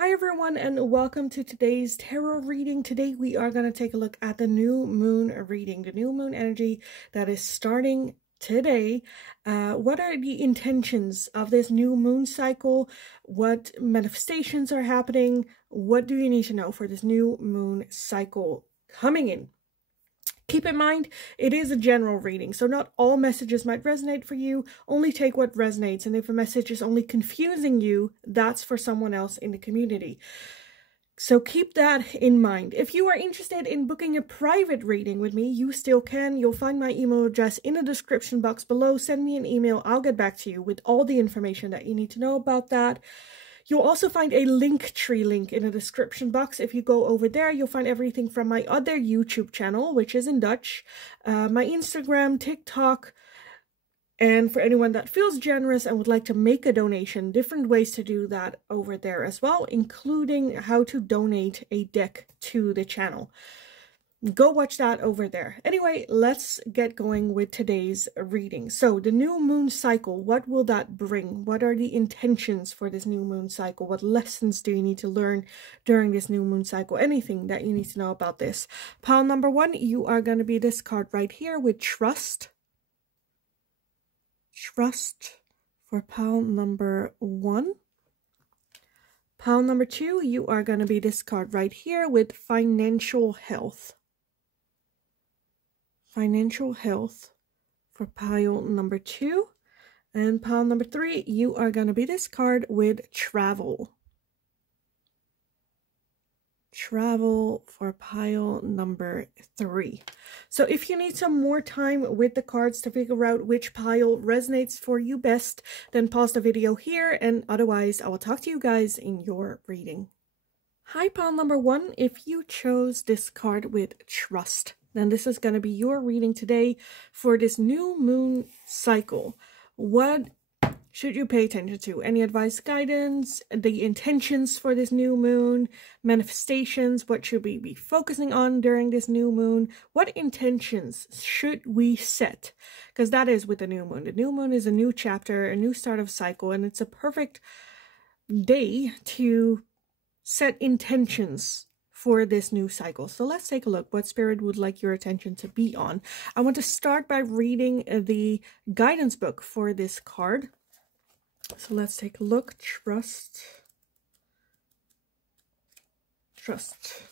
Hi everyone and welcome to today's tarot reading. Today we are going to take a look at the new moon reading, the new moon energy that is starting today. What are the intentions of this new moon cycle? What manifestations are happening? What do you need to know for this new moon cycle coming in? Keep in mind, it is a general reading, so not all messages might resonate for you. Only take what resonates, and if a message is only confusing you, that's for someone else in the community. So keep that in mind. If you are interested in booking a private reading with me, you still can. You'll find my email address in the description box below. Send me an email. I'll get back to you with all the information that you need to know about that. You'll also find a Linktree link in the description box. If you go over there, you'll find everything from my other YouTube channel, which is in Dutch, my Instagram, TikTok, and for anyone that feels generous and would like to make a donation, different ways to do that over there as well, including how to donate a deck to the channel. Go watch that over there. Anyway, let's get going with today's reading. So the new moon cycle, what will that bring? What are the intentions for this new moon cycle? What lessons do you need to learn during this new moon cycle? Anything that you need to know about this. Pile number 1, you are going to be this card right here with trust. Trust for pile number 1. Pile number 2, you are going to be this card right here with financial health. Financial health for pile number 2. And pile number 3, you are going to be this card with travel. Travel for pile number 3. So if you need some more time with the cards to figure out which pile resonates for you best, then pause the video here, and otherwise I will talk to you guys in your reading. Hi, pile number 1. If you chose this card with trust, then this is going to be your reading today for this new moon cycle. What should you pay attention to? Any advice, guidance, the intentions for this new moon, manifestations, what should we be focusing on during this new moon? What intentions should we set? Because that is with the new moon. The new moon is a new chapter, a new start of cycle, and it's a perfect day to set intentions for this new cycle. So let's take a look what spirit would like your attention to be on. I want to start by reading the guidance book for this card. So let's take a look. Trust. Trust.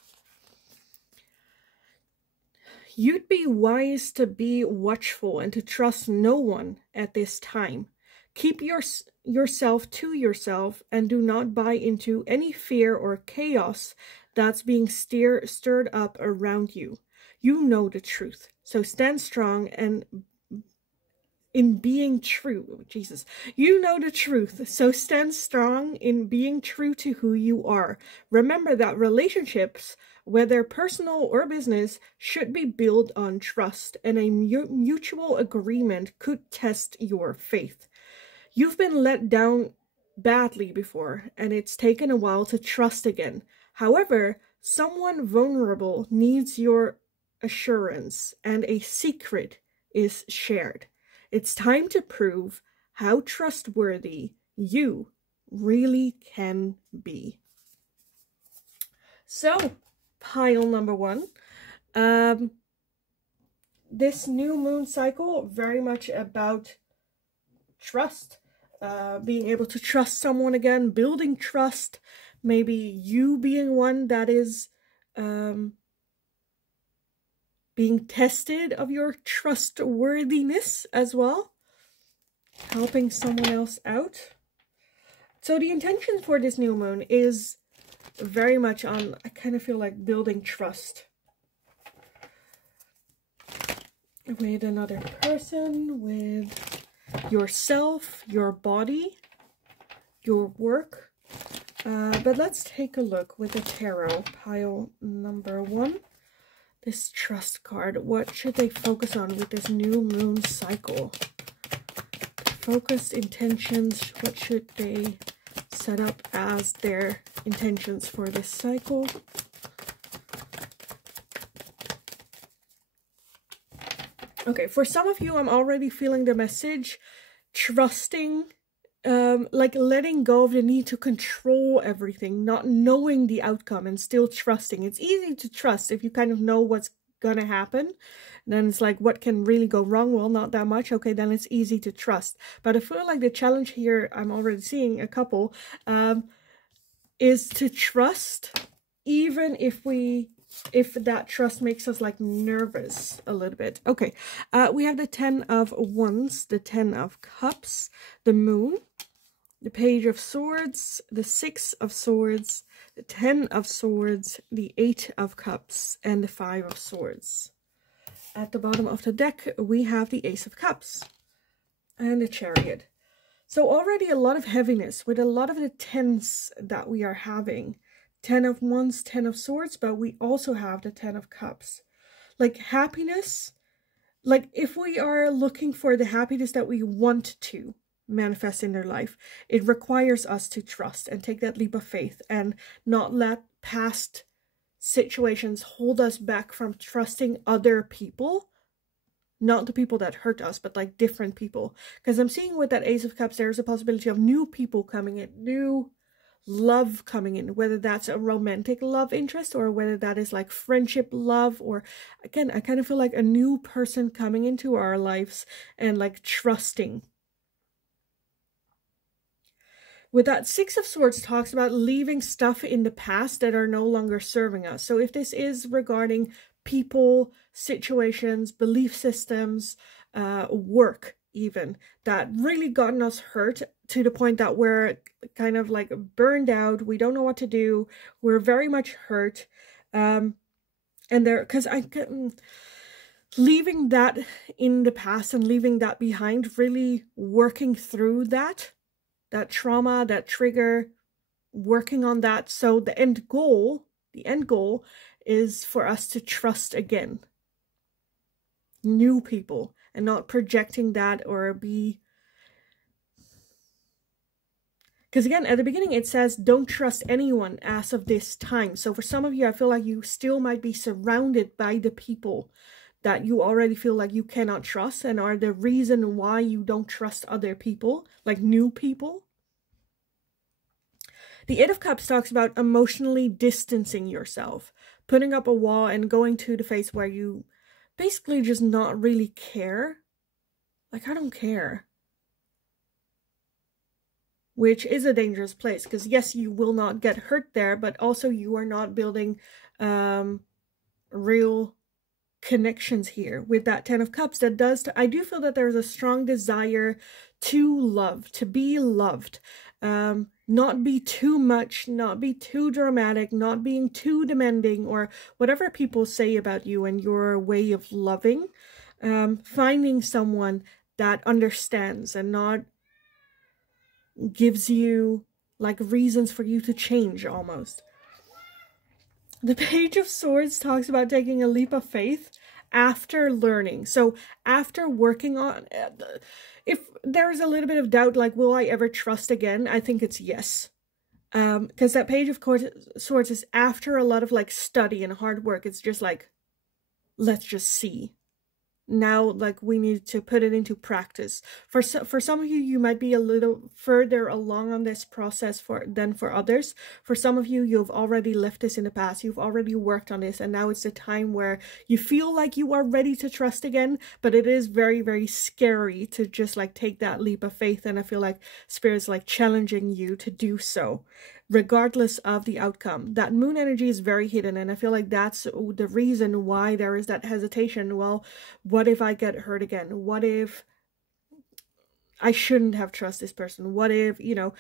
You'd be wise to be watchful and to trust no one at this time. Keep yourself to yourself and do not buy into any fear or chaos that's being stirred up around you. You know the truth, so stand strong and in being true. Jesus, you know the truth, so stand strong in being true to who you are. Remember that relationships, whether personal or business, should be built on trust, and a mutual agreement could test your faith. You've been let down badly before, and it's taken a while to trust again. However, someone vulnerable needs your assurance, and a secret is shared. It's time to prove how trustworthy you really can be. So, pile number 1. This new moon cycle, very much about trust. Being able to trust someone again, building trust, maybe you being one that is being tested of your trustworthiness as well, helping someone else out. So the intention for this new moon is very much on, I kind of feel like building trust with another person, with yourself, your body, your work. But let's take a look with the tarot, pile number 1. This trust card, what should they focus on with this new moon cycle? Focused intentions, what should they set up as their intentions for this cycle? Okay, for some of you, I'm already feeling the message, trusting like letting go of the need to control everything, not knowing the outcome and still trusting. It's easy to trust if you kind of know what's gonna happen. Then it's like, what can really go wrong? Well, not that much. Okay, then it's easy to trust. But I feel like the challenge here, I'm already seeing a couple, is to trust, even if that trust makes us like nervous a little bit. Okay, we have the 10 of Wands, the 10 of Cups, the Moon, the Page of Swords, the 6 of Swords, the 10 of Swords, the 8 of Cups, and the 5 of Swords. At the bottom of the deck, we have the Ace of Cups and the Chariot. So already a lot of heaviness with a lot of the 10s that we are having. 10 of Wands, 10 of Swords, but we also have the 10 of Cups. Like happiness, like if we are looking for the happiness that we want to manifest in their life, it requires us to trust and take that leap of faith and not let past situations hold us back from trusting other people. Not the people that hurt us, but like different people. Because I'm seeing with that Ace of Cups, there's a possibility of new people coming in, new love coming in, whether that's a romantic love interest or whether that is like friendship love, or again, I kind of feel like a new person coming into our lives and like trusting. With that 6 of Swords talks about leaving stuff in the past that are no longer serving us. So if this is regarding people, situations, belief systems, work even, that really gotten us hurt to the point that we're kind of like burned out, we don't know what to do, we're very much hurt, and there, because leaving that in the past and leaving that behind, really working through that trauma, that trigger, working on that. So the end goal is for us to trust again. New people, and not projecting that or be... Because again, at the beginning it says, don't trust anyone as of this time. So for some of you, I feel like you still might be surrounded by the people that you already feel like you cannot trust and are the reason why you don't trust other people, like new people. The 8 of Cups talks about emotionally distancing yourself, putting up a wall and going to the phase where you basically just not really care. Like, I don't care. Which is a dangerous place, because yes, you will not get hurt there, but also you are not building real connections here. With that 10 of Cups, that does, I do feel that there's a strong desire to love, to be loved. Not be too much, not be too dramatic, not being too demanding, or whatever people say about you and your way of loving. Finding someone that understands and not gives you like reasons for you to change almost. The Page of Swords talks about taking a leap of faith after learning. So after working on, if there's a little bit of doubt, like, will I ever trust again? I think it's yes. Because that Page of Swords is after a lot of like study and hard work. It's just like, let's just see. Now, like, we need to put it into practice. For some of you, you might be a little further along on this process than for others. For some of you, you've already left this in the past. You've already worked on this, and now it's the time where you feel like you are ready to trust again, but it is very, very scary to just like take that leap of faith, and I feel like Spirit's like challenging you to do so, regardless of the outcome. That moon energy is very hidden, and I feel like that's the reason why there is that hesitation. Well, what if I get hurt again? What if I shouldn't have trusted this person? What if, you know,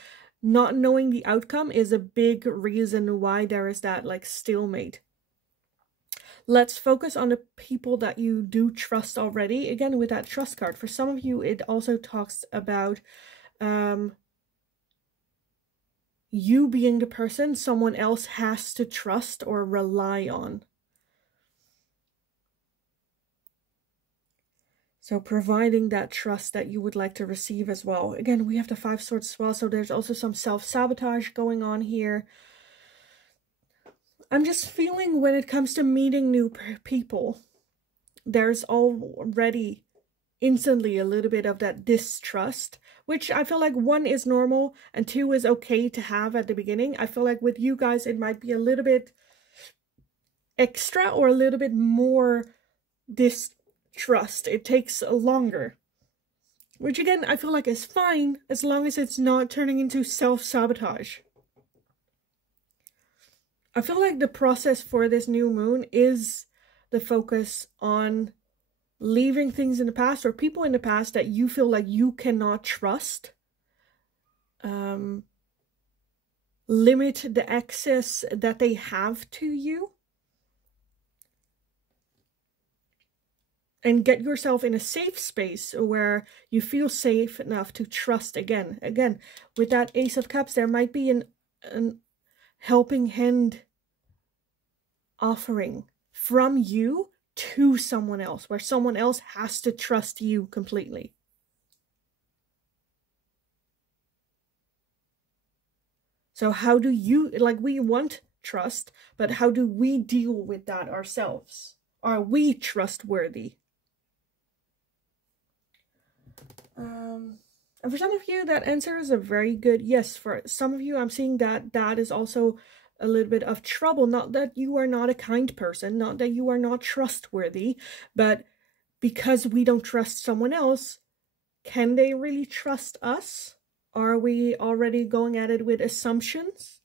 not knowing the outcome is a big reason why there is that like stalemate. Let's focus on the people that you do trust already. Again, with that trust card. For some of you, it also talks about you being the person someone else has to trust or rely on. So providing that trust that you would like to receive as well. Again, we have the 5 Swords as well, so there's also some self-sabotage going on here. I'm just feeling when it comes to meeting new people, there's already instantly a little bit of that distrust, which I feel like 1 is normal and 2 is okay to have at the beginning. I feel like with you guys, it might be a little bit extra or a little bit more distrust. It takes longer. Which again, I feel like is fine as long as it's not turning into self-sabotage. I feel like the process for this new moon is the focus on leaving things in the past or people in the past that you feel like you cannot trust. Limit the access that they have to you. And get yourself in a safe space where you feel safe enough to trust again. Again, with that Ace of Cups, there might be an helping hand offering from you to someone else, where someone else has to trust you completely. So how do you, like, we want trust, but how do we deal with that ourselves? Are we trustworthy? And for some of you, that answer is a very good yes. For some of you, I'm seeing that that is also a little bit of trouble. Not that you are not a kind person, not that you are not trustworthy, but because we don't trust someone else, can they really trust us? Are we already going at it with assumptions?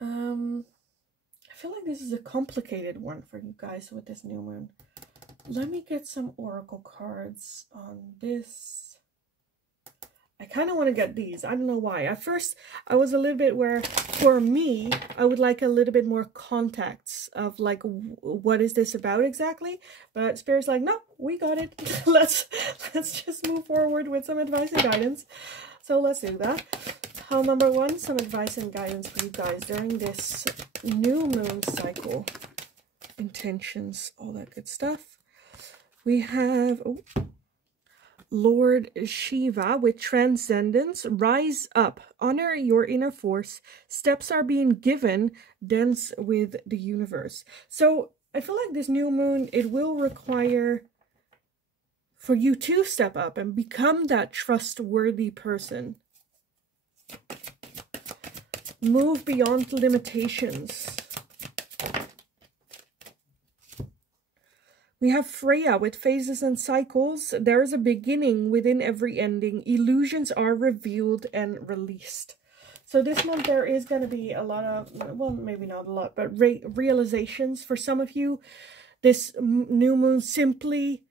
I feel like this is a complicated one for you guys with this new moon. Let me get some oracle cards on this. I kind of want to get these. I don't know why. At first, I was a little bit where, for me, I would like a little bit more context of like, what is this about exactly? But Spirit's like, no, we got it. let's just move forward with some advice and guidance. So let's do that. Pile number 1, some advice and guidance for you guys during this new moon cycle. Intentions, all that good stuff. We have Lord Shiva with transcendence. Rise up, honor your inner force. Steps are being given, dance with the universe. So I feel like this new moon, it will require for you to step up and become that trustworthy person. Move beyond limitations. We have Freya with phases and cycles. There is a beginning within every ending. Illusions are revealed and released. So this month there is going to be a lot of, well, maybe not a lot, but realizations. For some of you, this new moon simply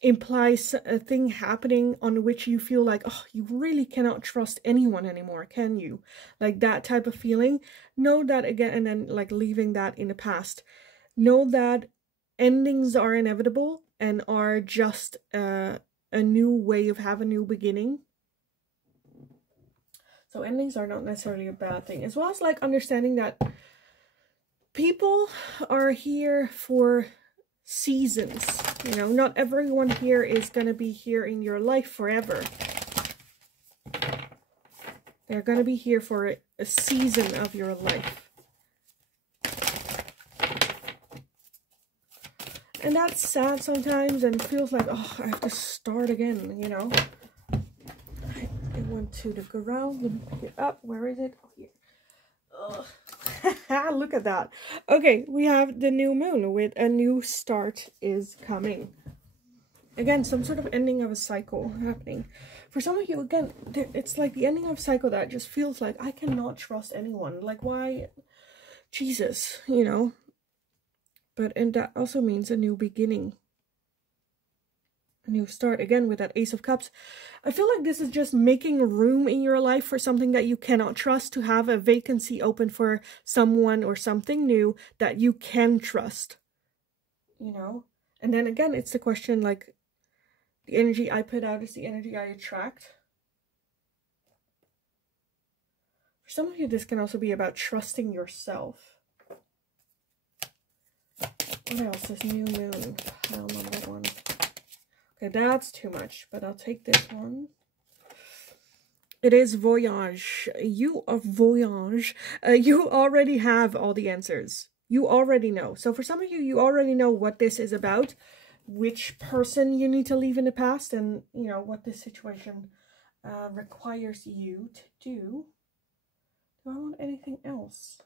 implies a thing happening on which you feel like, oh, you really cannot trust anyone anymore, can you? Like that type of feeling. Know that again, and then like leaving that in the past. Know that endings are inevitable and are just a new way of having a new beginning. So endings are not necessarily a bad thing. As well as like understanding that people are here for seasons. You know, not everyone here is going to be here in your life forever. They're going to be here for a season of your life. And that's sad sometimes and feels like, oh, I have to start again, you know. It went to the ground. Let me pick it up. Where is it? Oh, here. Ugh. Look at that. Okay, we have the new moon with a new start is coming. Again, some sort of ending of a cycle happening. For some of you, again, it's like the ending of a cycle that just feels like I cannot trust anyone. Like, why? Jesus, you know. And that also means a new beginning. A new start. Again, with that Ace of Cups. I feel like this is just making room in your life for something that you cannot trust. To have a vacancy open for someone or something new that you can trust. You know? And then again, it's the question like, the energy I put out is the energy I attract. For some of you, this can also be about trusting yourself. What else is new moon? Pile number 1. Okay, that's too much, but I'll take this one. It is voyage. You already have all the answers. You already know. So for some of you, you already know what this is about. which person you need to leave in the past, and you know what this situation requires you to do. Do I want anything else?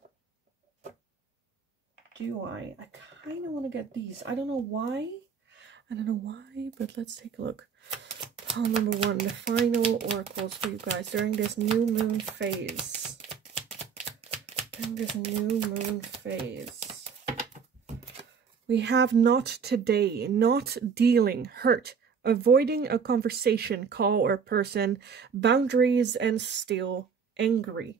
Do I? I kind of want to get these. I don't know why. I don't know why, but let's take a look. Pile number 1, the final oracles for you guys during this new moon phase. During this new moon phase. We have not today, not dealing, hurt, avoiding a conversation, call, or person, boundaries, and still angry.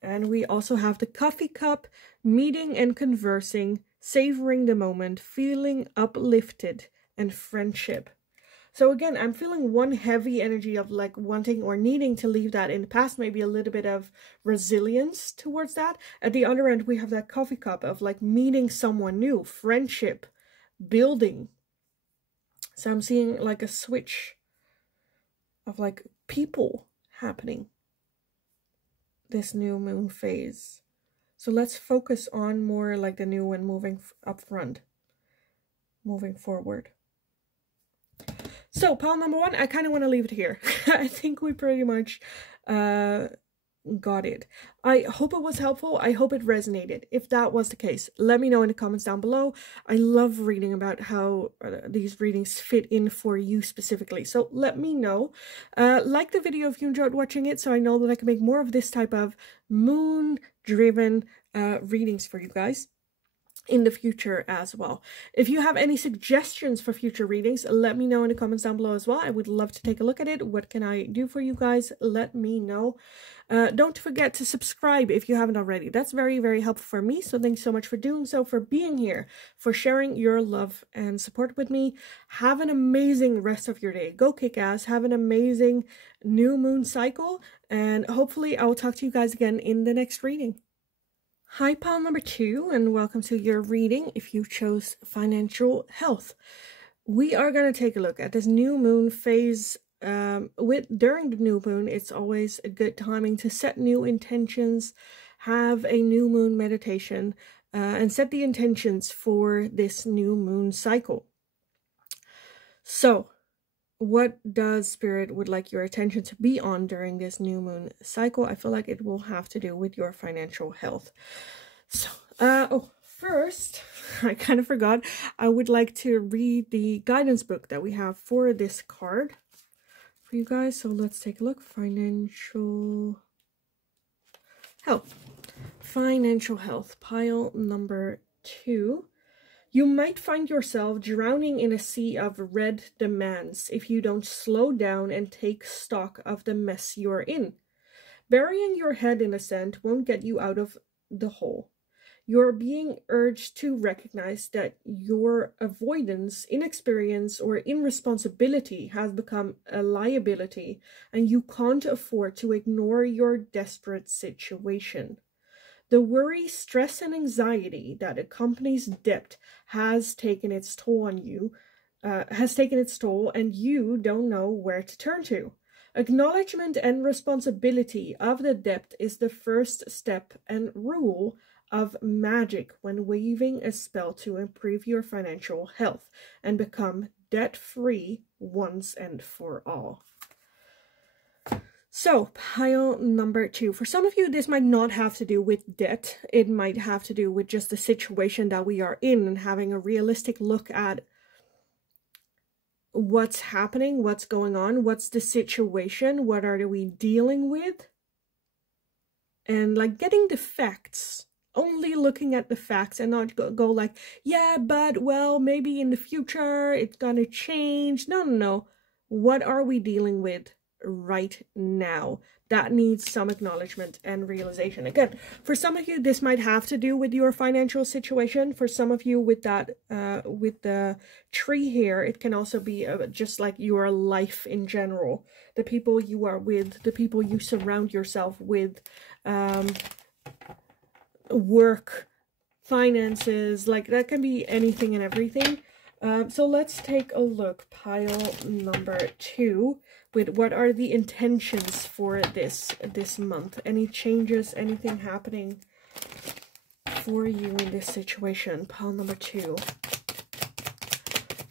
And we also have the coffee cup, meeting and conversing, savoring the moment, feeling uplifted, and friendship. So again, I'm feeling one heavy energy of like wanting or needing to leave that in the past, maybe a little bit of resilience towards that. At the other end, we have that coffee cup of like meeting someone new, friendship, building. So I'm seeing like a switch of like people happening this new moon phase. So let's focus on more like the new one moving up front, moving forward. So pile number 1, I kind of want to leave it here. I think we pretty much got it. I hope it was helpful. I hope it resonated. If that was the case, let me know in the comments down below. I love reading about how these readings fit in for you specifically. So let me know. Like the video if you enjoyed watching it, so I know that I can make more of this type of moon-driven readings for you guys in the future as well. If you have any suggestions for future readings, let me know in the comments down below as well. I would love to take a look at it. What can I do for you guys? Let me know. Don't forget to subscribe if you haven't already. That's very, very helpful for me. So thanks so much for doing so, for being here, for sharing your love and support with me. Have an amazing rest of your day. Go kick ass. Have an amazing new moon cycle. And hopefully I will talk to you guys again in the next reading. Hi, pile number 2, and welcome to your reading if you chose financial health. We are going to take a look at this new moon phase. During the new moon, it's always a good timing to set new intentions, have a new moon meditation, and set the intentions for this new moon cycle. So, what does Spirit would like your attention to be on during this new moon cycle? I feel like it will have to do with your financial health. So, first, I kind of forgot, I would like to read the guidance book that we have for this card for you guys. So let's take a look. Financial health. Financial health, pile number 2. You might find yourself drowning in a sea of red demands if you don't slow down and take stock of the mess you're in. Burying your head in the sand won't get you out of the hole. You're being urged to recognize that your avoidance, inexperience, or irresponsibility has become a liability, and you can't afford to ignore your desperate situation. The worry, stress, and anxiety that accompanies debt has taken its toll on you, and you don't know where to turn to. Acknowledgement and responsibility of the debt is the first step and rule of magic when weaving a spell to improve your financial health and become debt-free once and for all. So, pile number 2. For some of you, this might not have to do with debt. It might have to do with just the situation that we are in and having a realistic look at what's happening, what's going on, what's the situation, what are we dealing with, and like getting the facts. Only looking at the facts and not go like, yeah, but well, maybe in the future it's gonna change. No. What are we dealing with right now? That needs some acknowledgement and realization. Again, for some of you, this might have to do with your financial situation. For some of you, with that, with the tree here, it can also be just like your life in general. The people you are with, the people you surround yourself with, work, finances, like that can be anything and everything. So let's take a look. Pile number 2 with what are the intentions for this month. Any changes, anything happening for you in this situation? Pile number 2.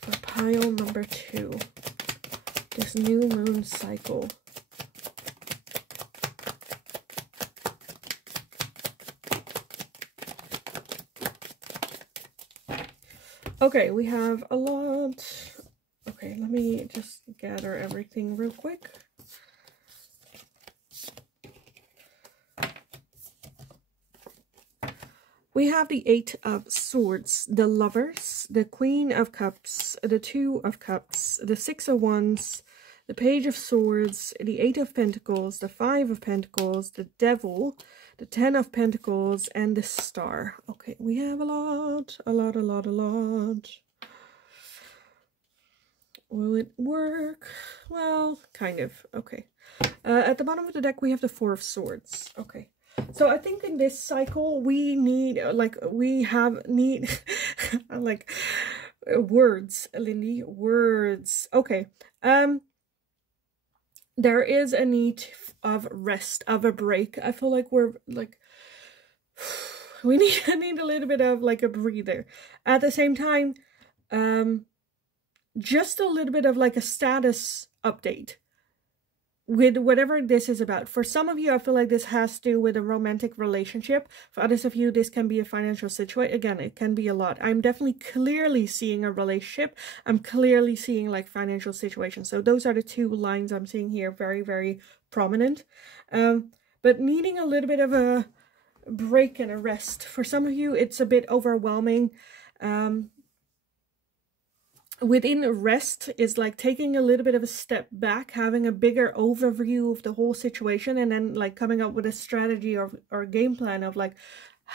For pile number 2. This new moon cycle. Okay, we have a lot. Okay, let me just gather everything real quick. We have the 8 of Swords, the Lovers, the Queen of Cups, the 2 of Cups, the 6 of Wands, the Page of Swords, the 8 of Pentacles, the 5 of Pentacles, the Devil, the 10 of Pentacles, and the Star. Okay, we have a lot. Will it work? Well, kind of. Okay. At the bottom of the deck, we have the 4 of Swords. Okay. So I think in this cycle, we need, like, like, words, Lindy, words. Okay. There is a need of rest, of a break. I feel like we're, like, I need a little bit of, like, a breather. At the same time, just a little bit of, like, a status update with whatever this is about. For some of you, I feel like this has to do with a romantic relationship. For others of you, this can be a financial situation. Again, it can be a lot. I'm definitely clearly seeing a relationship. I'm clearly seeing like financial situations. So those are the 2 lines I'm seeing here, very, very prominent. But needing a little bit of a break and a rest. For some of you, it's a bit overwhelming. Within rest is like taking a little bit of a step back, having a bigger overview of the whole situation, and then like coming up with a strategy or a game plan of like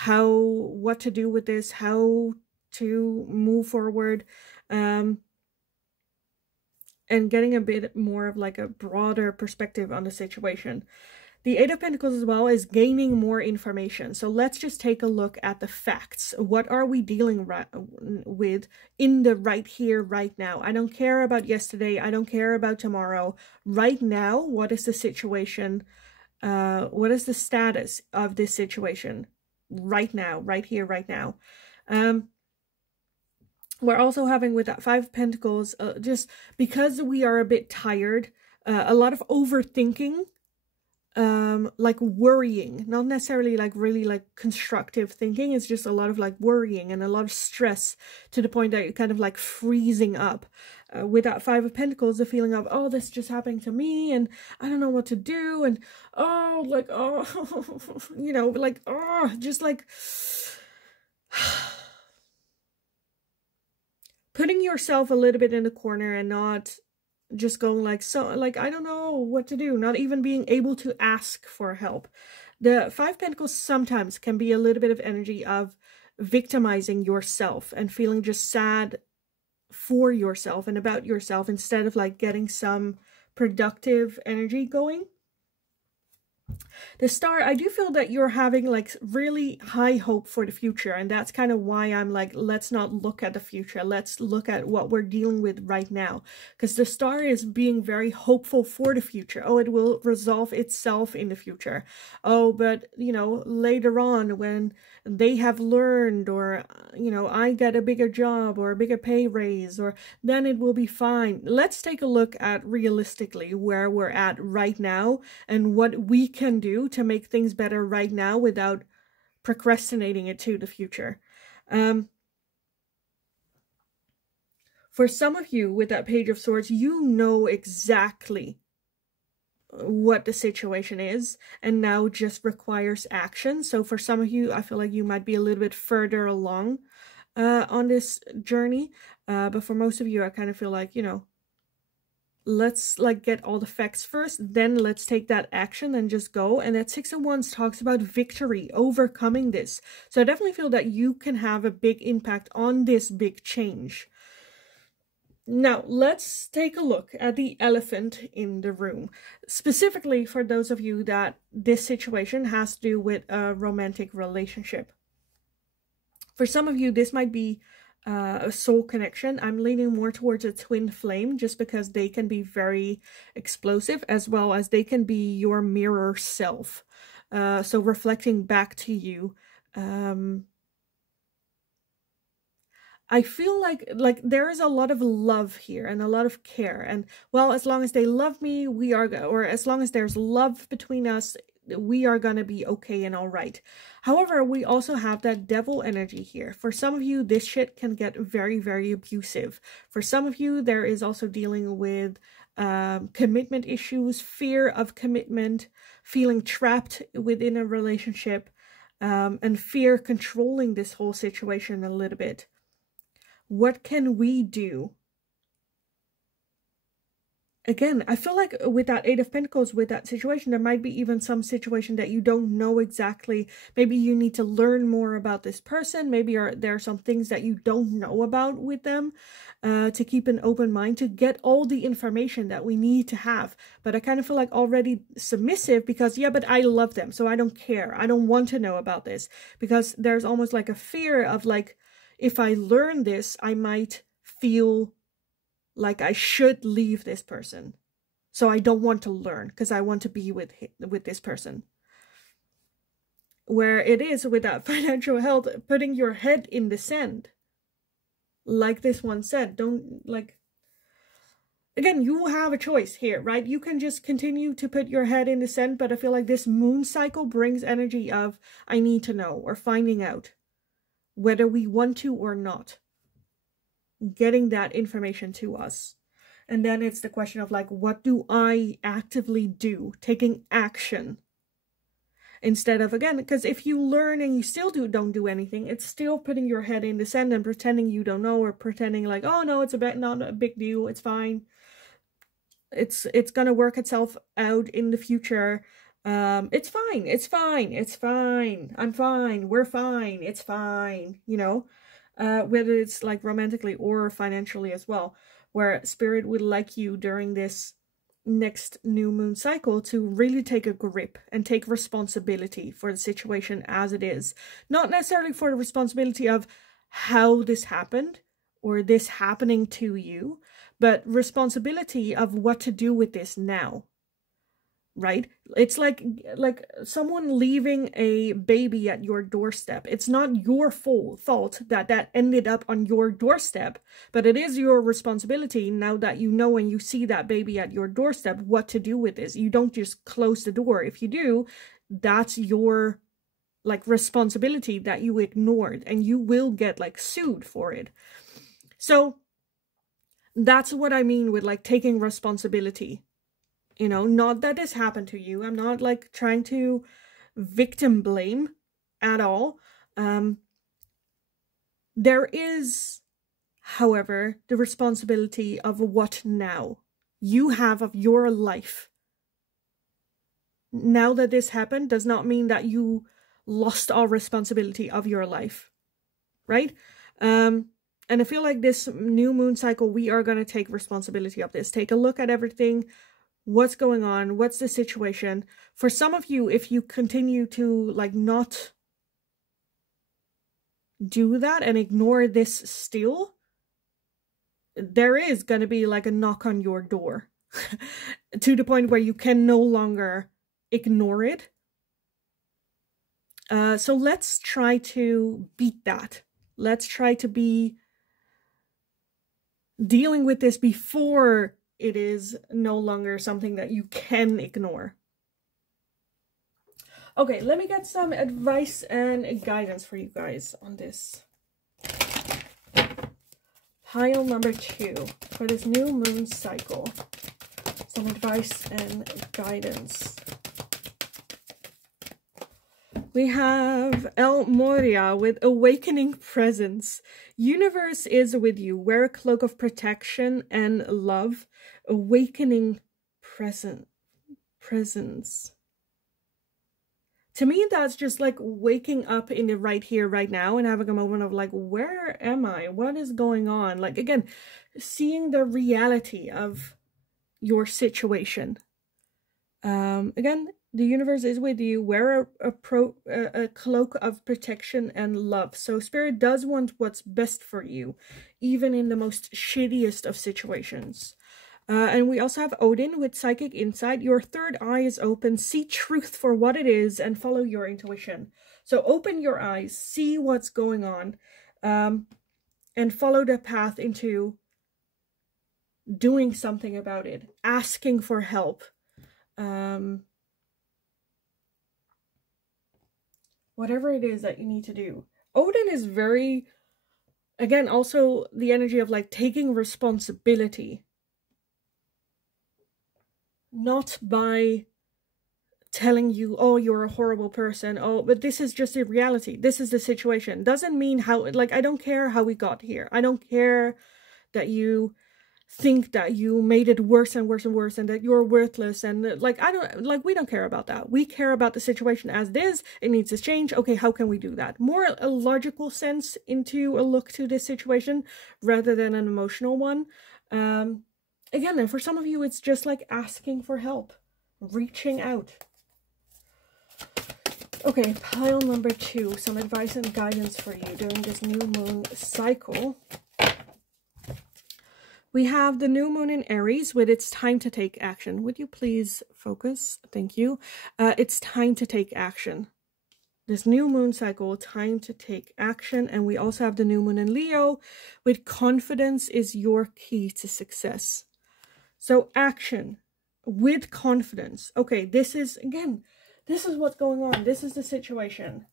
what to do with this, how to move forward, and getting a bit more of like a broader perspective on the situation. The 8 of Pentacles as well is gaining more information. So let's just take a look at the facts. What are we dealing with in the right here, right now? I don't care about yesterday. I don't care about tomorrow. Right now, what is the situation? What is the status of this situation? Right now, right here, right now. We're also having with that 5 of Pentacles, just because we are a bit tired, a lot of overthinking. Like worrying, not necessarily like really like constructive thinking. It's just a lot of like worrying and a lot of stress to the point that you're kind of like freezing up. With that 5 of Pentacles, the feeling of, oh, this just happening to me and I don't know what to do, and oh, like, oh, you know, like, oh, just like putting yourself a little bit in the corner and not just going like, so like, I don't know what to do, not even being able to ask for help. The 5 Pentacles sometimes can be a little bit of energy of victimizing yourself and feeling just sad for yourself and about yourself instead of like getting some productive energy going. The Star, I do feel that you're having like really high hope for the future, and that's kind of why I'm like, let's not look at the future, let's look at what we're dealing with right now, because the Star is being very hopeful for the future. Oh, it will resolve itself in the future. Oh, but you know, later on when they have learned, or you know, I get a bigger job or a bigger pay raise, or then it will be fine. Let's take a look at realistically where we're at right now and what we can do to make things better right now without procrastinating it to the future. For some of you with that Page of Swords, you know exactly what the situation is and now just requires action. So for some of you, I feel like you might be a little bit further along on this journey, but for most of you, I kind of feel like, you know, let's like get all the facts first, then let's take that action and just go. And that 6 of Wands talks about victory, overcoming this. So I definitely feel that you can have a big impact on this big change. Now, let's take a look at the elephant in the room. Specifically for those of you that this situation has to do with a romantic relationship. For some of you, this might be a soul connection. I'm leaning more towards a twin flame just because they can be very explosive, as well as they can be your mirror self. So reflecting back to you. I feel like there is a lot of love here and a lot of care. And well, as long as they love me, we are, or as long as there's love between us, we are going to be okay and all right. However, we also have that devil energy here. For some of you, this shit can get very, very abusive. For some of you, there is also dealing with commitment issues, fear of commitment, feeling trapped within a relationship, and fear controlling this whole situation a little bit. What can we do? Again, I feel like with that Eight of Pentacles, with that situation, there might be even some situation that you don't know exactly. Maybe you need to learn more about this person. Maybe there are some things that you don't know about with them, to keep an open mind, to get all the information that we need to have. But I kind of feel like already submissive because, yeah, but I love them, so I don't care. I don't want to know about this, because there's almost like a fear of like, if I learn this, I might feel like I should leave this person. So I don't want to learn because I want to be with this person. Where it is with that financial health, putting your head in the sand. Like this one said, don't like... Again, you have a choice here, right? You can just continue to put your head in the sand, but I feel like this moon cycle brings energy of, I need to know, or finding out. Whether we want to or not. Getting that information to us. And then it's the question of like, what do I actively do? Taking action. Instead of, again, because if you learn and you still don't do anything, it's still putting your head in the sand and pretending you don't know, or pretending like, oh no, it's not a big deal, it's fine. It's gonna work itself out in the future. It's fine, it's fine, it's fine, I'm fine, we're fine, it's fine, you know, whether it's like romantically or financially as well, where spirit would like you during this next new moon cycle to really take a grip and take responsibility for the situation as it is. Not necessarily for the responsibility of how this happened or this happening to you, but responsibility of what to do with this now. Right? It's like someone leaving a baby at your doorstep. It's not your fault that ended up on your doorstep, but it is your responsibility now that you know and you see that baby at your doorstep what to do with this. You don't just close the door. If you do, that's your like responsibility that you ignored, and you will get like sued for it. So that's what I mean with like taking responsibility. You know, not that this happened to you. I'm not like trying to victim blame at all. There is, however, the responsibility of what now you have of your life. Now that this happened does not mean that you lost all responsibility of your life, right? And I feel like this new moon cycle, we are going to take responsibility of this. Take a look at everything. What's going on? What's the situation? For some of you, if you continue to like not do that and ignore this still, there is going to be like a knock on your door to the point where you can no longer ignore it. So let's try to beat that. Let's try to be dealing with this before it is no longer something that you can ignore. Okay, let me get some advice and guidance for you guys on this. Pile number 2 for this new moon cycle. Some advice and guidance. We have El Moria with Awakening Presence. Universe is with you. Wear a cloak of protection and love. Awakening presence. To me, that's just like waking up in the right here, right now, and having a moment of like, where am I? What is going on? Like, again, seeing the reality of your situation. Again, the universe is with you. Wear a cloak of protection and love. So spirit does want what's best for you, even in the most shittiest of situations. And we also have Odin with psychic insight. Your third eye is open. See truth for what it is and follow your intuition. So open your eyes. See what's going on. and follow the path into doing something about it, asking for help. Whatever it is that you need to do. Odin is very, again, also the energy of like taking responsibility. Not by telling you, oh, you're a horrible person. Oh, but this is just the reality. This is the situation. Doesn't mean how, like, I don't care how we got here. I don't care that you think that you made it worse and worse and worse and that you're worthless and like we don't care about that. We care about the situation as it is. It needs to change. Okay, how can we do that? More a logical sense into a look to this situation rather than an emotional one. Again, and for some of you it's just like asking for help, reaching out. Okay, pile number 2, some advice and guidance for you during this new moon cycle. We have the new moon in Aries with it's time to take action. Would you please focus? Thank you. It's time to take action. This new moon cycle, time to take action. And we also have the new moon in Leo with confidence is your key to success. So action with confidence. Okay, this is, again, this is what's going on. This is the situation.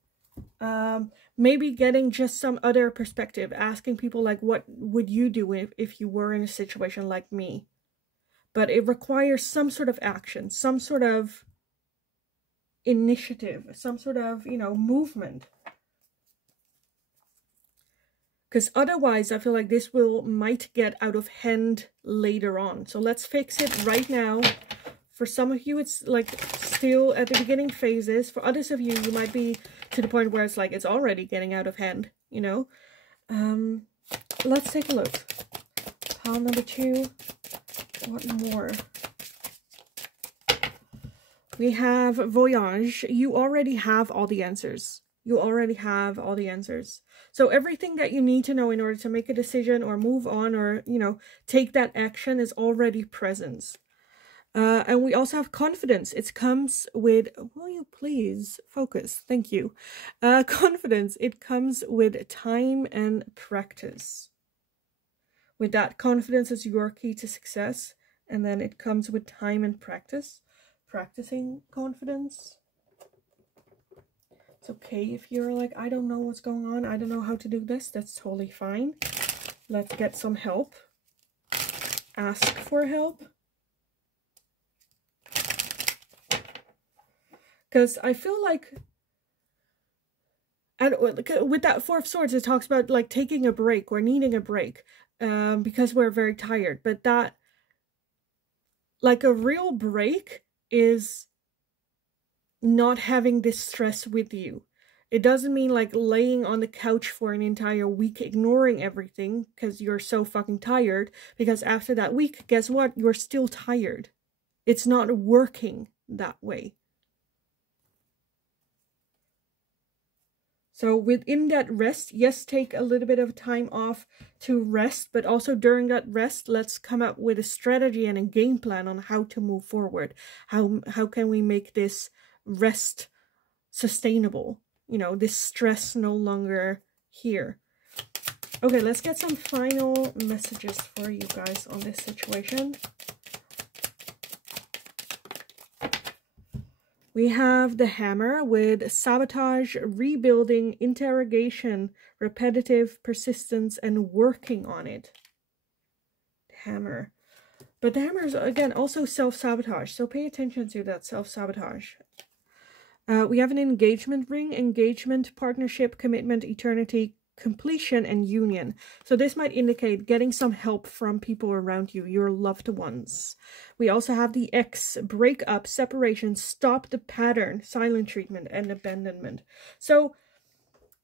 Maybe getting just some other perspective, asking people like, what would you do if you were in a situation like me? But it requires some sort of action, some sort of initiative, some sort of, you know, movement. Because otherwise I feel like this might get out of hand later on. So let's fix it right now. For some of you, it's like still at the beginning phases. For others of you, you might be to the point where it's like it's already getting out of hand, you know. Let's take a look. Pile number 2. What more? We have Voyage. You already have all the answers. You already have all the answers. So everything that you need to know in order to make a decision or move on or, you know, take that action is already present. And we also have confidence. It comes with, will you please focus? Thank you. Confidence, it comes with time and practice. With that, confidence is your key to success. And then it comes with time and practice. Practicing confidence. It's okay if you're like, I don't know what's going on. I don't know how to do this. That's totally fine. Let's get some help. Ask for help. Because I feel like, and with that 4 of Swords, it talks about like taking a break or needing a break because we're very tired. But that, like a real break is not having this stress with you. It doesn't mean like laying on the couch for an entire week, ignoring everything because you're so fucking tired. Because after that week, guess what? You're still tired. It's not working that way. So within that rest, yes, take a little bit of time off to rest, but also during that rest, let's come up with a strategy and a game plan on how to move forward. How can we make this rest sustainable? You know, this stress no longer here. Okay, let's get some final messages for you guys on this situation. We have the Hammer with sabotage, rebuilding, interrogation, repetitive, persistence, and working on it. The Hammer. But the Hammer is, again, also self-sabotage. So pay attention to that self-sabotage. We have an engagement ring, engagement, partnership, commitment, eternity, completion, and union. So this might indicate getting some help from people around you, your loved ones. We also have the X, break up, separation, stop the pattern, silent treatment, and abandonment. So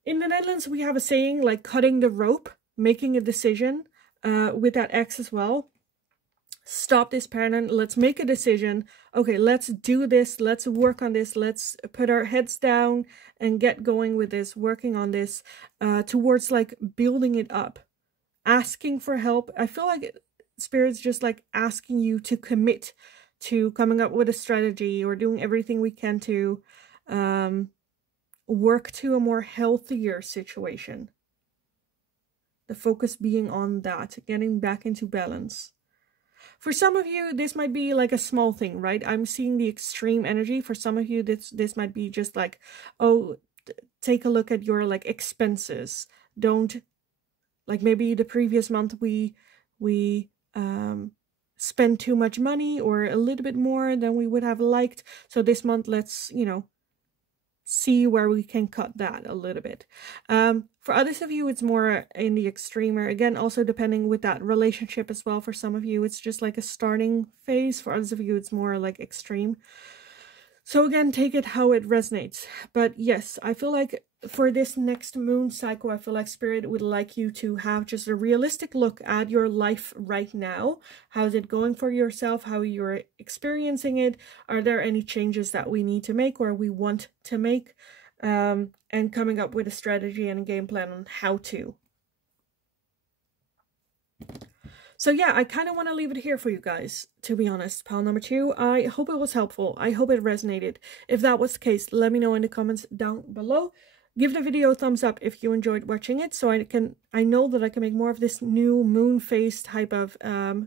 in the Netherlands, we have a saying like cutting the rope, making a decision with that X as well. Stop this pattern. Let's make a decision. Okay, let's do this. Let's work on this. Let's put our heads down and get going with this, working on this towards like building it up, asking for help. I feel like Spirit's just like asking you to commit to coming up with a strategy or doing everything we can to work to a more healthier situation. The focus being on that, getting back into balance. For some of you, this might be like a small thing, right? I'm seeing the extreme energy. For some of you, this might be just like, oh, take a look at your like expenses. Don't, like maybe the previous month we spend too much money or a little bit more than we would have liked. So this month, let's, you know, see where we can cut that a little bit. For others of you, it's more in the extremer. Again, also depending with that relationship as well. For some of you, it's just like a starting phase. For others of you, it's more like extreme. So again, take it how it resonates. But yes, I feel like for this next moon cycle, I feel like Spirit would like you to have just a realistic look at your life right now. How's it going for yourself? How you're experiencing it? Are there any changes that we need to make or we want to make? And coming up with a strategy and a game plan on how to. So yeah, I kind of want to leave it here for you guys, to be honest. Pile number 2, I hope it was helpful. I hope it resonated. If that was the case, let me know in the comments down below. Give the video a thumbs up if you enjoyed watching it, so I know that I can make more of this new moon phase type of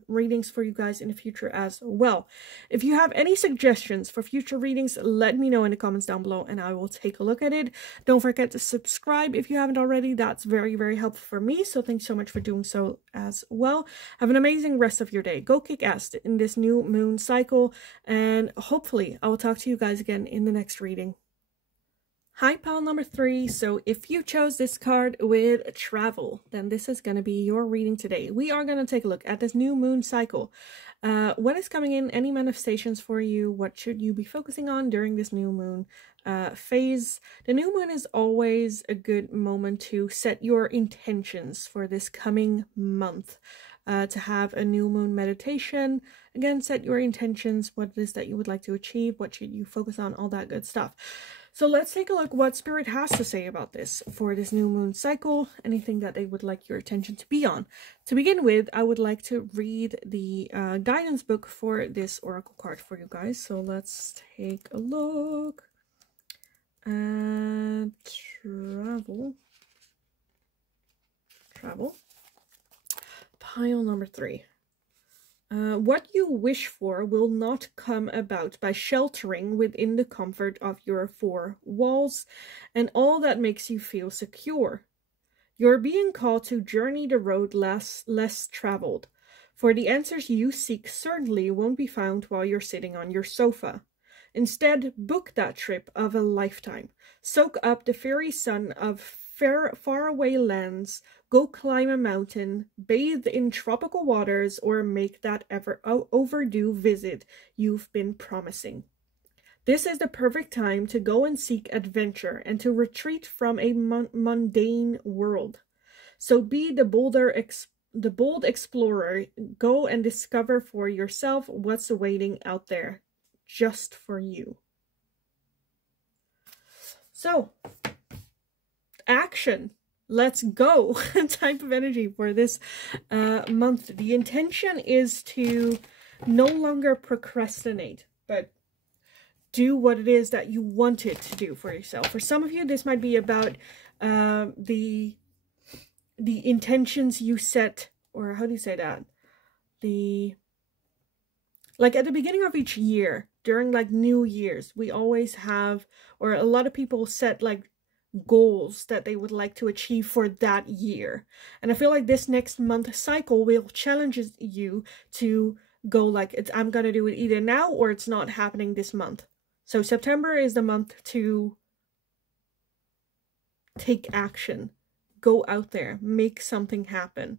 readings for you guys in the future as well. If you have any suggestions for future readings, let me know in the comments down below and I will take a look at it. Don't forget to subscribe if you haven't already. That's very, very helpful for me, so thanks so much for doing so as well. Have an amazing rest of your day. Go kick ass in this new moon cycle, and hopefully I will talk to you guys again in the next reading. Hi, pile number 3. So if you chose this card with travel, then this is going to be your reading today. We are going to take a look at this new moon cycle. What is coming in? Any manifestations for you? What should you be focusing on during this new moon phase? The new moon is always a good moment to set your intentions for this coming month. To have a new moon meditation. Again, set your intentions, what it is that you would like to achieve, what should you focus on, all that good stuff. So let's take a look what Spirit has to say about this for this new moon cycle, anything that they would like your attention to be on. To begin with, I would like to read the guidance book for this oracle card for you guys. So let's take a look at travel. Pile number 3. What you wish for will not come about by sheltering within the comfort of your 4 walls and all that makes you feel secure. You're being called to journey the road less traveled, for the answers you seek certainly won't be found while you're sitting on your sofa. Instead, book that trip of a lifetime. Soak up the fiery sun of faraway lands, go climb a mountain, bathe in tropical waters, or make that ever overdue visit you've been promising. This is the perfect time to go and seek adventure and to retreat from a mundane world. So be the bold explorer. Go and discover for yourself what's waiting out there just for you. So, action. Let's go type of energy for this month. The intention is to no longer procrastinate, but do what it is that you wanted to do for yourself. For some of you, this might be about the intentions you set, or how do you say that? Like at the beginning of each year, during like New Year's, we always have, or a lot of people set like goals that they would like to achieve for that year. And I feel like this next month cycle will challenge you to go like, I'm gonna do it either now or it's not happening this month. So September is the month to take action, go out there, make something happen.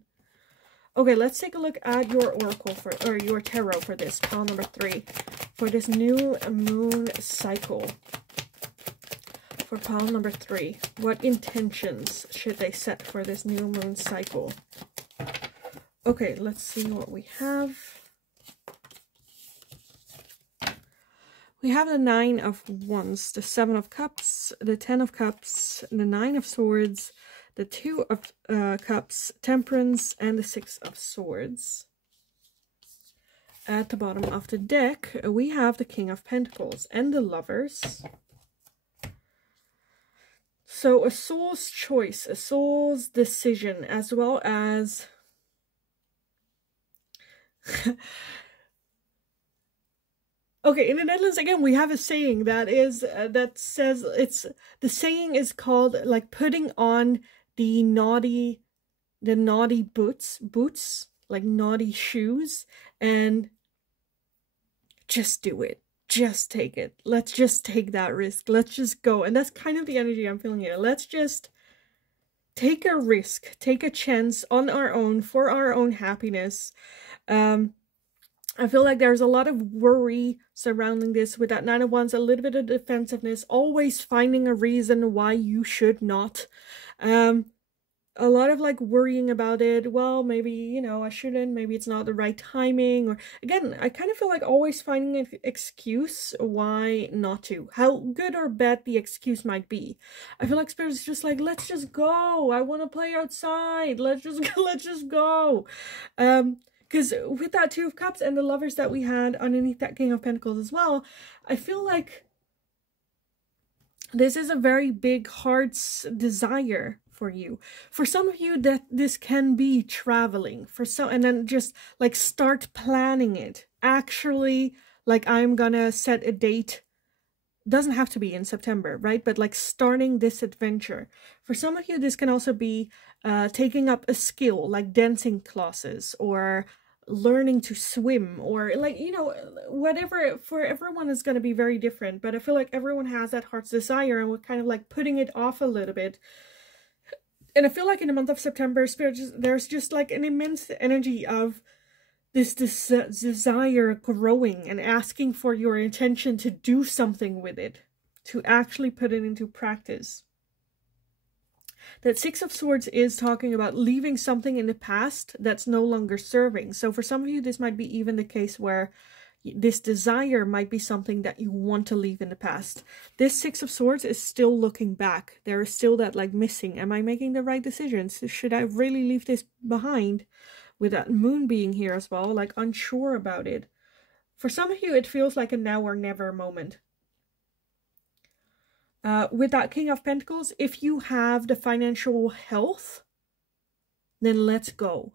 Okay, let's take a look at your oracle or your tarot for this, pile number 3, for this new moon cycle. For pile number 3, what intentions should they set for this new moon cycle? Okay, let's see what we have. We have the 9 of Wands, the 7 of Cups, the 10 of Cups, the 9 of Swords, the 2 of Cups, Temperance, and the 6 of Swords. At the bottom of the deck, we have the King of Pentacles and the Lovers. So a soul's choice, a soul's decision, as well as okay, in the Netherlands again we have a saying that is that says, the saying is called like putting on the naughty boots, like naughty shoes, and just do it. Just take it. Let's just take that risk. Let's just go. And that's kind of the energy I'm feeling here. Let's just take a risk, take a chance on our own for our own happiness. I feel like there's a lot of worry surrounding this with that Nine of Wands, a little bit of defensiveness, always finding a reason why you should not. A lot of like worrying about it. Well, maybe, you know, I shouldn't, maybe it's not the right timing, or again, I kind of feel like always finding an excuse why not to, how good or bad the excuse might be. I feel like Spirit is just like, let's just go. I want to play outside. Let's just go. Because with that Two of Cups and the Lovers that we had underneath that King of Pentacles as well, I feel like this is a very big heart's desire for you. For some of you, that this can be traveling. For some, and then just like start planning it. Actually, like I'm gonna set a date. Doesn't have to be in September, right? But like starting this adventure. For some of you, this can also be taking up a skill, like dancing classes, or learning to swim, or like, you know, whatever. For everyone is going to be very different, but I feel like everyone has that heart's desire, and we're kind of like putting it off a little bit. And I feel like in the month of September, Spirit, there's just like an immense energy of this desire growing and asking for your intention to do something with it, to actually put it into practice. That Six of Swords is talking about leaving something in the past that's no longer serving. So for some of you, this might be even the case where this desire might be something that you want to leave in the past. This Six of Swords is still looking back. There is still that like missing. Am I making the right decisions? Should I really leave this behind? With that Moon being here as well, like unsure about it. For some of you, it feels like a now or never moment. With that King of Pentacles, if you have the financial health, then let's go.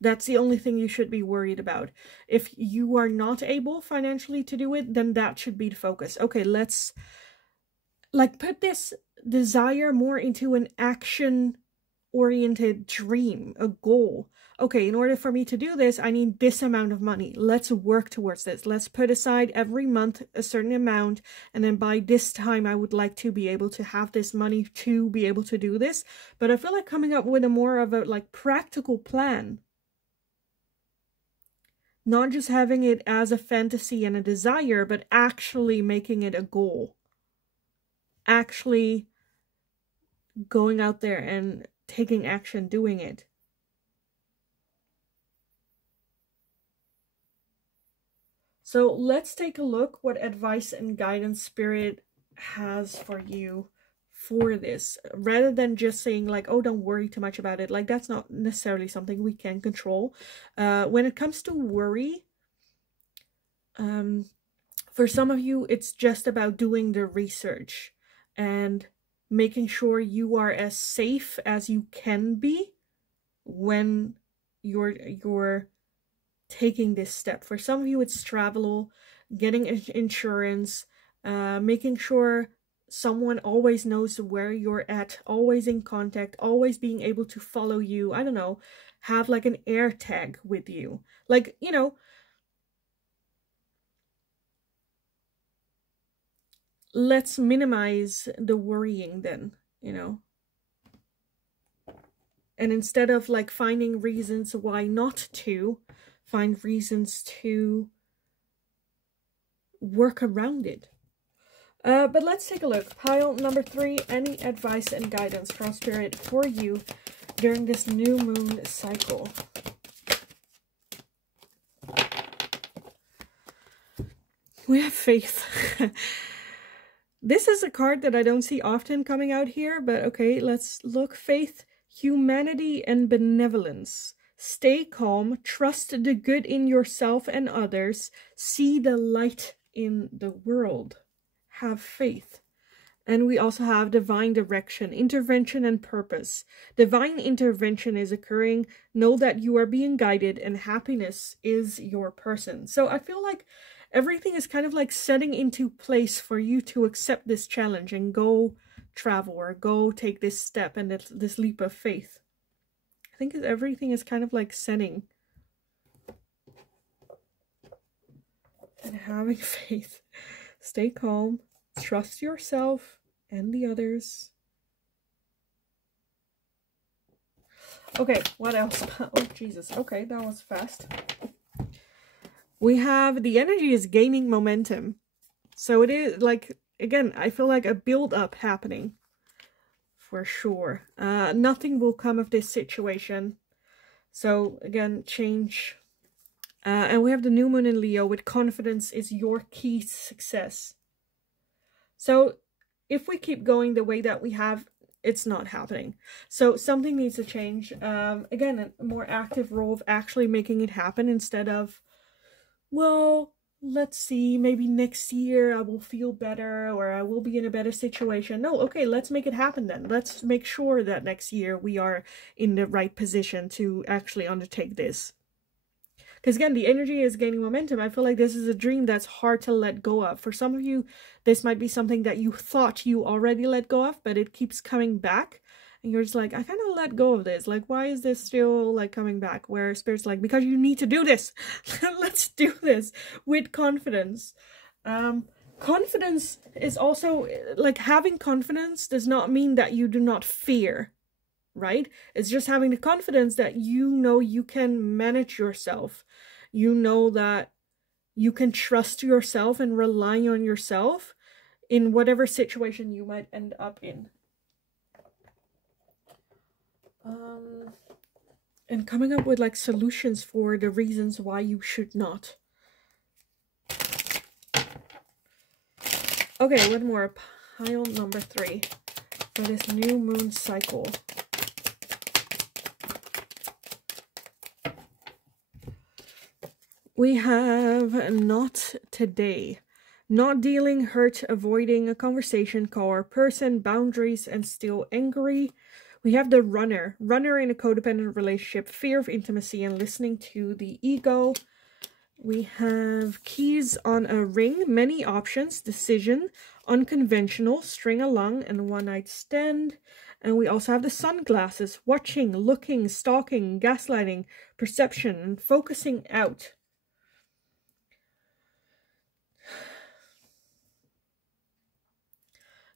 That's the only thing you should be worried about. If you are not able financially to do it, then that should be the focus. Okay, let's like put this desire more into an action-oriented dream, a goal. Okay, in order for me to do this, I need this amount of money. Let's work towards this. Let's put aside every month a certain amount, and then by this time I would like to be able to have this money to be able to do this. But I feel like coming up with a more of a like practical plan. Not just having it as a fantasy and a desire, but actually making it a goal. Actually going out there and taking action, doing it. So let's take a look what advice and guidance Spirit has for you for this. Rather than just saying like, oh, don't worry too much about it. Like that's not necessarily something we can control. When it comes to worry, for some of you, it's just about doing the research and making sure you are as safe as you can be when you're taking this step. For some of you, it's travel, getting insurance, making sure someone always knows where you're at, always in contact, always being able to follow you. I don't know, have like an air tag with you. Like, you know, let's minimize the worrying then, you know. And instead of like finding reasons why not to, find reasons to work around it. But let's take a look. Pile number 3, any advice and guidance from Spirit for you during this new moon cycle. We have faith. This is a card that I don't see often coming out here, but okay, let's look. Faith, humanity, and benevolence. Stay calm, trust the good in yourself and others, see the light in the world. Have faith. And we also have divine direction, intervention, and purpose. Divine intervention is occurring. Know that you are being guided, and happiness is your person. So I feel like everything is kind of like setting into place for you to accept this challenge and go travel or go take this step and this leap of faith. I think everything is kind of like setting and having faith. Stay calm. Trust yourself and the others. Okay, what else? Oh, Jesus. Okay, that was fast. We have the energy is gaining momentum. So it is like, again, I feel like a build-up happening. For sure. Nothing will come of this situation. So, again, change. And we have the new moon in Leo with confidence is your key to success. So if we keep going the way that we have, it's not happening. So something needs to change. Again, a more active role of actually making it happen instead of, well, let's see, maybe next year I will feel better or I will be in a better situation. No, okay, let's make it happen then. Let's make sure that next year we are in the right position to actually undertake this. Because again, the energy is gaining momentum. I feel like this is a dream that's hard to let go of. For some of you, this might be something that you thought you already let go of, but it keeps coming back. And you're just like, I kind of let go of this. Like, why is this still like coming back? Where Spirit's like, because you need to do this. Let's do this with confidence. Confidence is also, like, having confidence does not mean that you do not fear. Right? It's just having the confidence that you know you can manage yourself. You know that you can trust yourself and rely on yourself in whatever situation you might end up in. And coming up with like solutions for the reasons why you should not. Okay, one more. Pile number 3 for this new moon cycle. We have not today. Not dealing, hurt, avoiding a conversation, call or person, boundaries, and still angry. We have the runner. Runner in a codependent relationship, fear of intimacy, and listening to the ego. We have keys on a ring, many options, decision, unconventional, string along, and one night stand. And we also have the sunglasses, watching, looking, stalking, gaslighting, perception, and focusing out.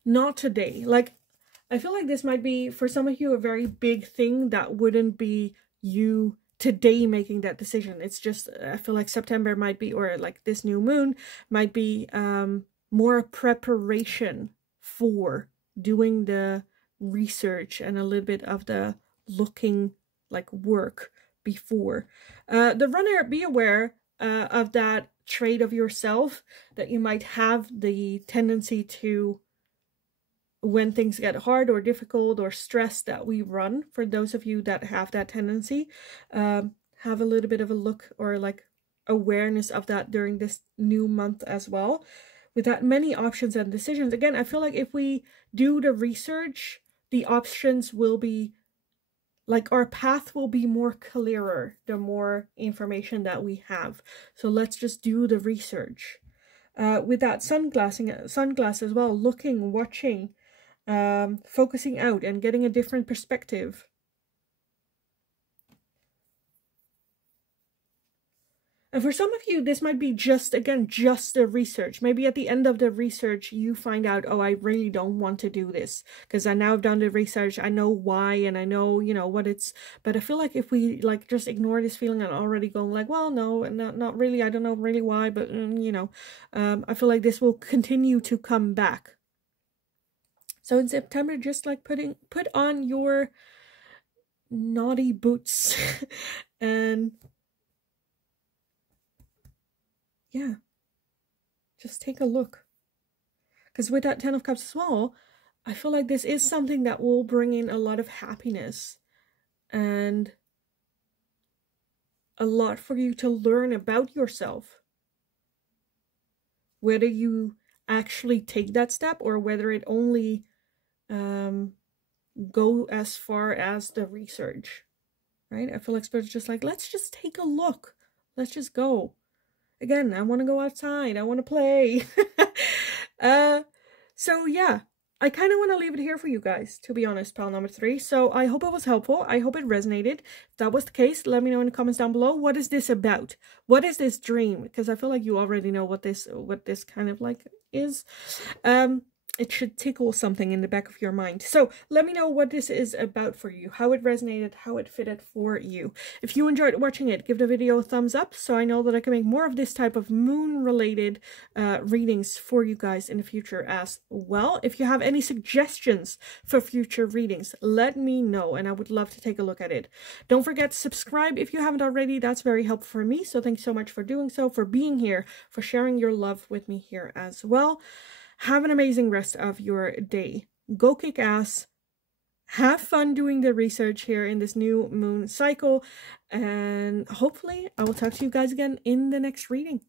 Not today. Like, I feel like this might be, for some of you, a very big thing that wouldn't be you today making that decision. It's just, I feel like September might be, or like this new moon might be more preparation for doing the research and a little bit of the looking like work before. The runner, be aware of that trait of yourself that you might have the tendency to, when things get hard or difficult or stressed, that we run. For those of you that have that tendency, have a little bit of a look or like awareness of that during this new month as well. With that many options and decisions, again, I feel like if we do the research, the options will be, like, our path will be more clearer the more information that we have. So let's just do the research. With that sunglass as well, looking, watching, focusing out and getting a different perspective. And for some of you, this might be just, again, just the research. Maybe at the end of the research, you find out, oh, I really don't want to do this because I now have done the research. I know why, and I know, you know, what it's, but I feel like if we like just ignore this feeling and already going like, well, no, not really. I don't know really why, but you know, I feel like this will continue to come back. So in September, just like put on your naughty boots and yeah, just take a look. Because with that 10 of Cups as well, I feel like this is something that will bring in a lot of happiness and a lot for you to learn about yourself. Whether you actually take that step, or whether it only go as far as the research, right? I feel like Spirit's just like, let's just take a look. Let's just go. Again, I want to go outside. I want to play. So yeah, I kind of want to leave it here for you guys, to be honest, pal number 3. So I hope it was helpful. I hope it resonated. If that was the case, let me know in the comments down below. What is this about? What is this dream? Because I feel like you already know what this kind of like is. It should tickle something in the back of your mind. So let me know what this is about for you, how it resonated, how it fitted for you. If you enjoyed watching it, give the video a thumbs up so I know that I can make more of this type of moon-related readings for you guys in the future as well. If you have any suggestions for future readings, let me know and I would love to take a look at it. Don't forget to subscribe if you haven't already. That's very helpful for me. So thanks so much for doing so, for being here, for sharing your love with me here as well. Have an amazing rest of your day. Go kick ass. Have fun doing the research here in this new moon cycle. And hopefully I will talk to you guys again in the next reading.